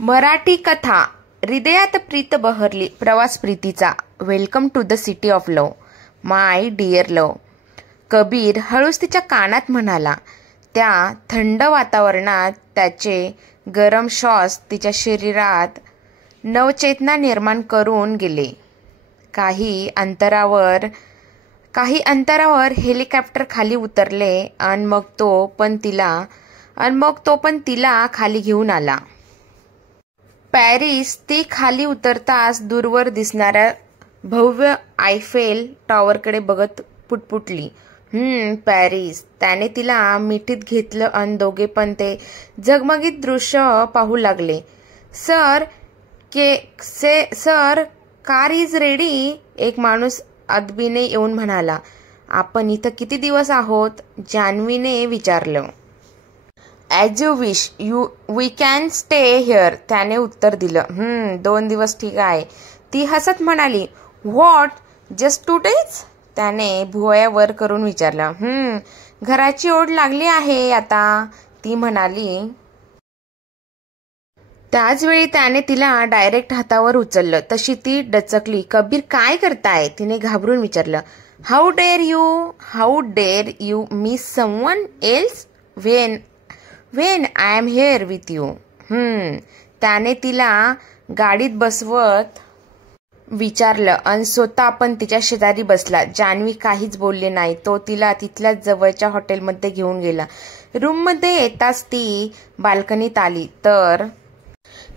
मराठी कथा हृदयात प्रीत बहरली प्रवास प्रीतीचा. Welcome to the city of love my dear love. Kabir हळूच तिच्या कानात म्हणाला. त्या थंड वातावरणात त्याचे गरम श्वास तिच्या शरीरात नवचेतना निर्माण करून गेले. काही अंतरावर हेलिकॉप्टर खाली उतरले आणि मग तो पण तिला खाली घेऊन आला. पॅरिस ती खाली उतरताच दूरवर दिसणाऱ्या भव्य आयफेल टॉवरकडे बघत पुटपुटली. पॅरिस. त्याने तिला मिठीत घेतलं आणि दोघे पण ते झगमगीत दृश्य पाहू लागले. Sir, car is ready. एक माणूस अदबीने येऊन म्हणाला. आपण इथं किती दिवस आहोत? जान्हवीने विचारलं. As you wish, we can stay here. त्याने उत्तर दिलं. 2 दिवस ठीक आहे. ती हसत म्हणाली. What, just 2 days? त्याने भुवया वर करून विचारलं. घराची ओढ लागली आहे आता, ती म्हणाली. त्याचवेळी त्याने तिला डायरेक्ट हातावर उचललं. तशी ती डचकली. कबीर, काय करताय? तिने घाबरून विचारलं. How dare you miss someone else when I am here with you. त्याने तिला गाडीत बसवत विचारलं आणि स्वतः पण तिच्या शेजारी बसला. जान्हवी काहीच बोलली नाही. तो तिला तिथल्याच जवळच्या हॉटेलमध्ये घेऊन गेला. रूममध्ये येताच ती बाल्कनीत आली तर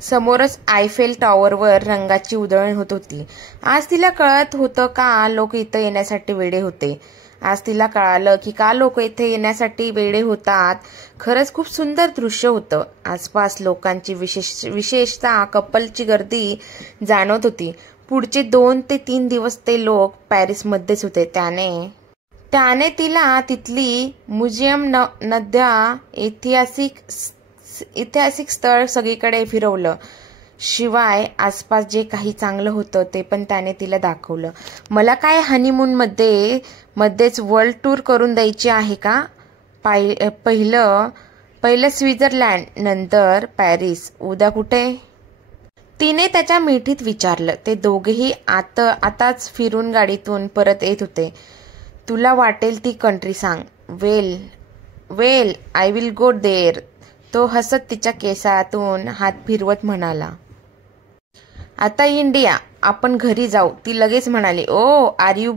समोरच आयफेल टॉवरवर रंगाची उधळण होत होती. आज तिला कळत होतं का लोक इथं येण्यासाठी वेडे होते. आज तिला कळालं की का लोक इथे येण्यासाठी वेडे होतात. खरंच खूप सुंदर दृश्य होतं. आसपास लोकांची विशेषतः कपलची गर्दी जाणवत होती. पुढचे 2 ते 3 दिवस ते लोक पॅरिसमध्येच होते. त्याने तिला तिथली म्युझियम, नद्या, ऐतिहासिक स्थळ सगळीकडे फिरवलं. शिवाय आसपास जे काही चांगलं होतं ते पण त्याने तिला दाखवलं. मला काय हनीमून मध्येच वर्ल्ड टूर करून द्यायची आहे का? पहिलं स्वित्झर्लंड, नंतर पॅरिस. उद्या कुठे? तिने त्याच्या मिठीत विचारलं. ते दोघेही आताच फिरून गाडीतून परत येत होते. तुला वाटेल ती कंट्री सांग. Well I will go there. तो हसत तिच्या केसातून हात फिरवत म्हणाला. आता इंडिया. आपण घरी जाऊ. ती लगेच म्हणाली. ओ, आर यू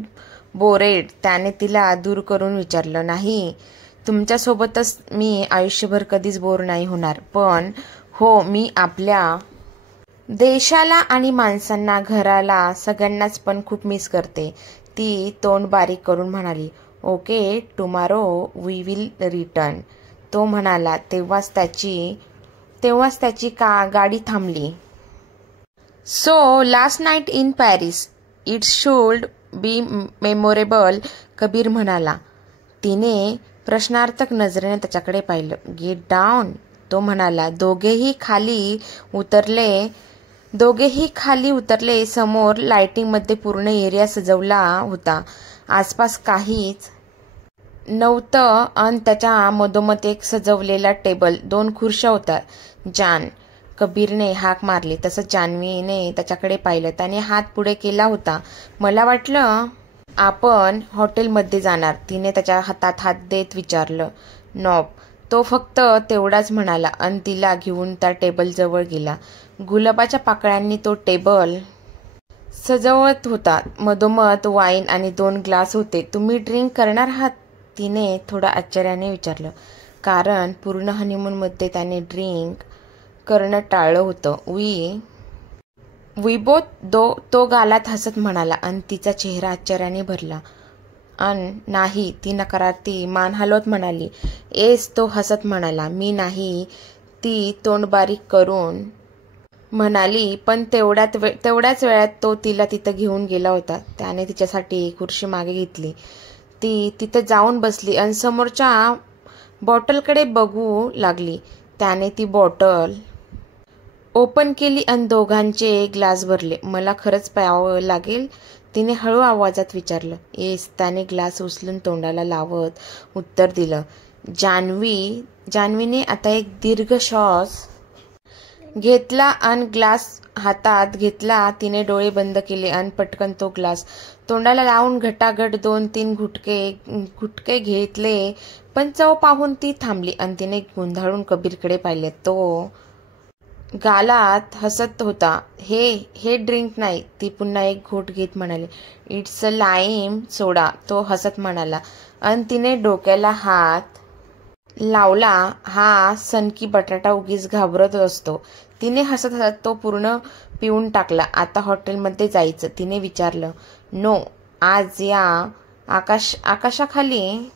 बोरेड? त्याने तिला दूर करून विचारलं. नाही, तुमच्यासोबतच मी आयुष्यभर कधीच बोर नाही होणार. पण हो, मी आपल्या देशाला आणि माणसांना, घराला, सगळ्यांनाच पण खूप मिस करते. ती तोंड बारीक करून म्हणाली. Okay, tomorrow we will return. तो म्हणाला. तेव्हाच त्याची गाडी थांबली. So last night in Paris, it should be memorable. Kabir म्हणाला. तिने प्रश्नार्थक नजरेने त्याच्याकडे पाहिलं. गेट डाऊन, तो म्हणाला. दोघेही खाली उतरले. समोर लाइटिंगमध्ये पूर्ण एरिया सजवला होता. आसपास काहीच नव्हतं आणि त्याच्या मधोमध एक सजवलेला टेबल, 2 खुर्च्या होत्या. कबीरने हाक मारली. तसंच जान्हवीने त्याच्याकडे पाहिलं. त्याने हात पुढे केला होता. मला वाटलं आपण हॉटेलमध्ये जाणार. तिने त्याच्या हातात हात देत विचारलं. नॉप. तो फक्त तेवढाच म्हणाला आणि तिला घेऊन त्या टेबलजवळ गेला. गुलाबाच्या पाकळ्यांनी तो टेबल सजवत होता. मधोमध वाईन आणि 2 ग्लास होते. तुम्ही ड्रिंक करणार आहात? तिने थोडा आश्चर्याने विचारलं. कारण पूर्ण हनीमूनमध्ये त्याने ड्रिंक करणं टाळलं होतं. We both. तो गालात हसत म्हणाला आणि तिचा चेहरा आश्चर्याने भरला. नाही, ती नकारार्थी मान हलवत म्हणाली. एस, तो हसत म्हणाला. मी नाही, ती तोंड बारीक करून म्हणाली. पण तेवढ्याच वेळात तो तिला तिथं घेऊन गेला होता. त्याने तिच्यासाठी खुर्ची मागे घेतली. ती तिथं जाऊन बसली आणि समोरच्या बॉटलकडे बघू लागली. त्याने ती बॉटल ओपन केली आणि दोघांचे ग्लास भरले. मला खरंच प्यावं लागेल? तिने हळू आवाजात विचारलं. येस, त्याने ग्लास उचलून तोंडाला लावत उत्तर दिलं. जान्हवीने आता एक दीर्घ श्वास घेतला आणि ग्लास हातात घेतला. तिने डोळे बंद केले आणि पटकन तो ग्लास तोंडाला लावून घटाघट 2-3 घुटके घेतले. पण चव पाहून ती थांबली आणि तिने गोंधळून कबीरकडे पाहिले. तो गालात हसत होता. हे ड्रिंक नाही, ती पुन्हा एक घोट घेत म्हणाली. इट्स अ लाईम सोडा, तो हसत म्हणाला आणि तिने डोक्याला हात लावला. हा सनकी बटाटा उगीच घाबरत असतो. तिने हसत हसत तो पूर्ण पिऊन टाकला. आता हॉटेलमध्ये जायचं, तिने विचारलं. नो, आज या आकाशाखाली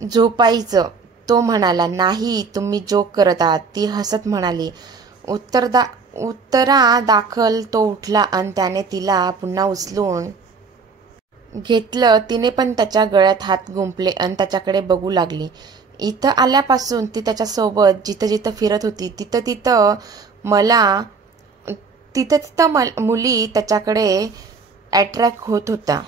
झोपायचं, तो म्हणाला. नाही, तुम्ही जोक करत आहात, ती हसत म्हणाली. उत्तरा दाखल तो उठला आणि त्याने तिला पुन्हा उचलून घेतलं. तिने पण त्याच्या गळ्यात हात गुंफले आणि त्याच्याकडे बघू लागली. इथं आल्यापासून ती त्याच्यासोबत जिथं जिथं फिरत होती तिथं मुली त्याच्याकडे अट्रॅक्ट होत होता.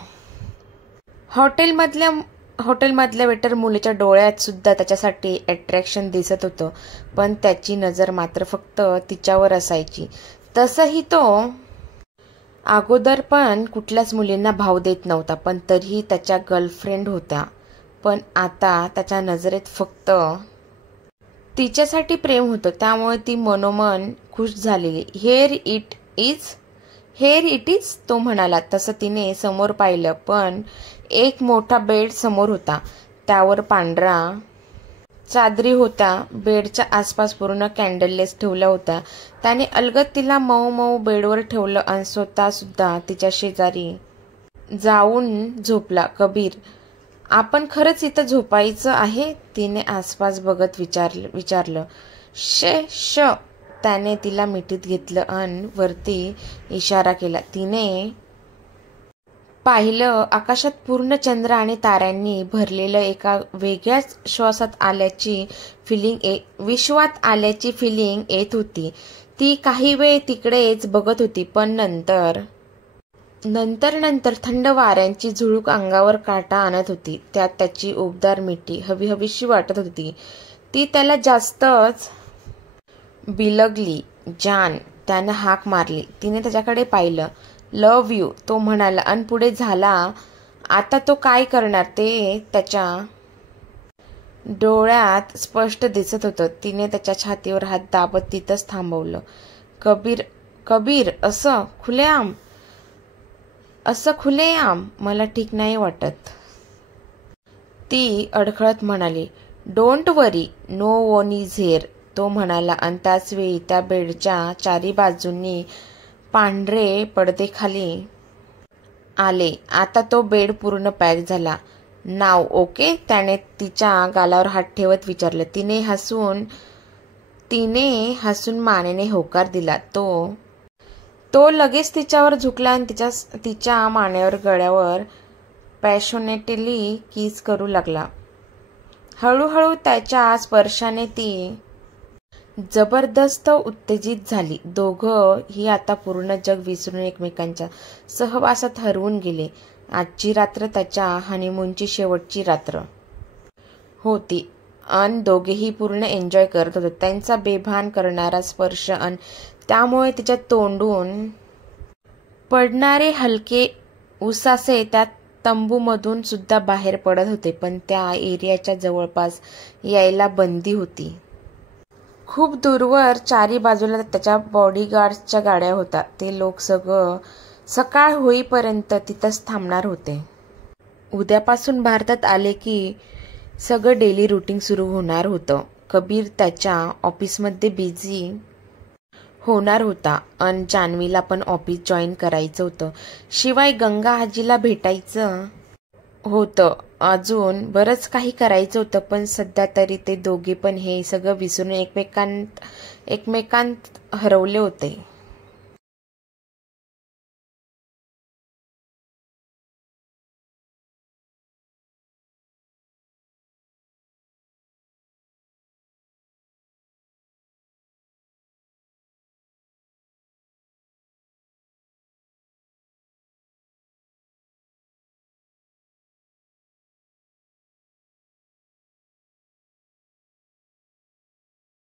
हॉटेलमधल्या वेटर मुलीच्या डोळ्यात सुद्धा त्याच्यासाठी अट्रॅक्शन दिसत होतं. पण त्याची नजर मात्र फक्त तिच्यावर असायची. तसंही तो अगोदर पण कुठल्याच मुलींना भाव देत नव्हता, पण तरीही त्याच्या गर्लफ्रेंड होत्या. पण आता त्याच्या नजरेत फक्त तिच्यासाठी प्रेम होतं. त्यामुळे ती मनोमन खुश झालेली. हेअर इट इज, तो म्हणाला. तसं तिने समोर पाहिलं, पण एक मोठा बेड समोर होता. त्यावर पांढरा चादरी होत्या. बेडच्या आसपास पूर्ण कॅन्डललेस ठेवल्या होत्या. त्याने अलगद तिला मऊ मऊ बेडवर ठेवलं आणि स्वतः सुद्धा तिच्या शेजारी जाऊन झोपला. कबीर, आपण खरंच इथं झोपायचं आहे, तिने आसपास बघत विचारलं. श त्याने तिला मिठीत घेतलं आणि वरती इशारा केला. तिने पाहिलं. आकाशात पूर्ण चंद्र आणि ताऱ्यांनी भरलेलं एका वेगळ्याच विश्वात आल्याची फिलिंग येत होती. ती काही वेळ तिकडेच बघत होती, पण नंतर थंड वाऱ्यांची झुळूक अंगावर काटा आणत होती. त्यात त्याची उबदार मिठी हवीशी वाटत होती. ती त्याला जास्तच बिलगली. जान, त्यानं हाक मारली. तिने त्याच्याकडे पाहिलं. लव्ह यू, तो म्हणाला आणि पुढे झाला. आता तो काय करणार ते त्याच्या डोळ्यात स्पष्ट दिसत होतं. तिने त्याच्या छातीवर हात दाबत तिथंच थांबवलं. कबीर, असं खुलेआम मला ठीक नाही वाटत, ती अडखळत म्हणाली. Don't worry, no one is here, तो म्हणाला आणि त्याच वेळी त्या बेडच्या चारी बाजूंनी पांढरे पडदे खाली आले. आता तो बेड पूर्ण पॅक झाला. नाव ओके, त्याने तिच्या गालावर हात ठेवत विचारलं. तिने हसून मानेने होकार दिला. तो लगेच तिच्यावर झुकला आणि तिच्या मानेवर गळ्यावर पॅशनेटली किस करू लागला. हळूहळू त्याच्या स्पर्शाने ती जबरदस्त उत्तेजित झाली. दोघं ही आता पूर्ण जग विसरून एकमेकांच्या सहवासात हरवून गेले. आजची रात्र त्याच्या हनीमूनची शेवटची रात्र होती आणि दोघेही पूर्ण एन्जॉय करत होते. त्यांचा बेभान करणारा स्पर्श आणि त्यामुळे तिच्या तोंडून पडणारे हलके उसासे त्या तंबूमधून सुद्धा बाहेर पडत होते. पण त्या एरियाच्या जवळपास यायला बंदी होती. खूप दूरवर चारी बाजूला त्याच्या बॉडीगार्ड्सच्या गाड्या होत्या. ते लोक सकाळ होईपर्यंत तिथंच थांबणार होते. उद्यापासून भारतात आले की सगळं डेली रुटीन सुरू होणार होतं. कबीर त्याच्या ऑफिसमध्ये बिझी होणार होता आणि जान्हवीला पण ऑफिस जॉईन करायचं होतं. शिवाय गंगा आजीला भेटायचं होतं. अजून बरंच काही करायचं होतं. पण सध्या तरी ते दोघे पण हे सगळं विसरून एकमेकांत हरवले होते.